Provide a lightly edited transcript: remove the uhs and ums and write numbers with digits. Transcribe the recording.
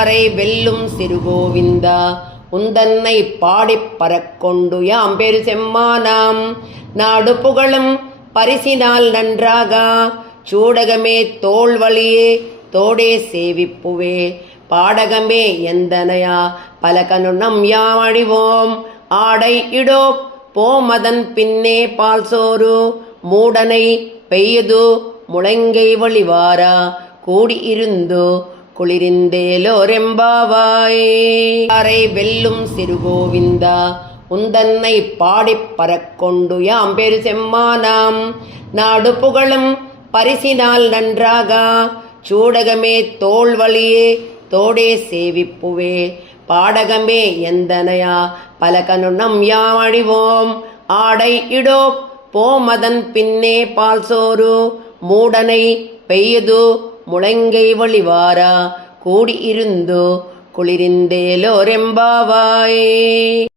யாரை வெல்லும் சிறுகோவிந்தா உந்தன்னை பாடிப் பறக்கொண்டு யாம் பெரு செம்மானாம் நாடு புகழும் பரிசினால் நன்றாக சூடகமே தோள் வழியே தோடே சேவிப்புவே பாடகமே எந்தனையா பலகனுணம் யாம் அழிவோம் ஆடை இடோ போமதன் பின்னே பால் சோறு மூடனை பெய்யது முழங்கை வழிவாரா கூடியிருந்து குளிரிந்தேலோரெம்பாவாயே யாரை வெல்லும் சிறுகோவிந்தா உந்தன்னை பாடிப் பறக்கொண்டு யாம் பெரு செம்மானாம் நாடு புகழும் பரிசினால் நன்றாக சூடகமே தோள் வழியே தோடே சேவிப்புவே பாடகமே எந்தனையா பலகனுணம் யாம் அழிவோம் ஆடை இடோ போமதன் பின்னே பால் சோறு மூடனை பெய்யது முழங்கை வழிவாரா கூடியிருந்து குளிரிந்தேலோரெம்பாவாயே.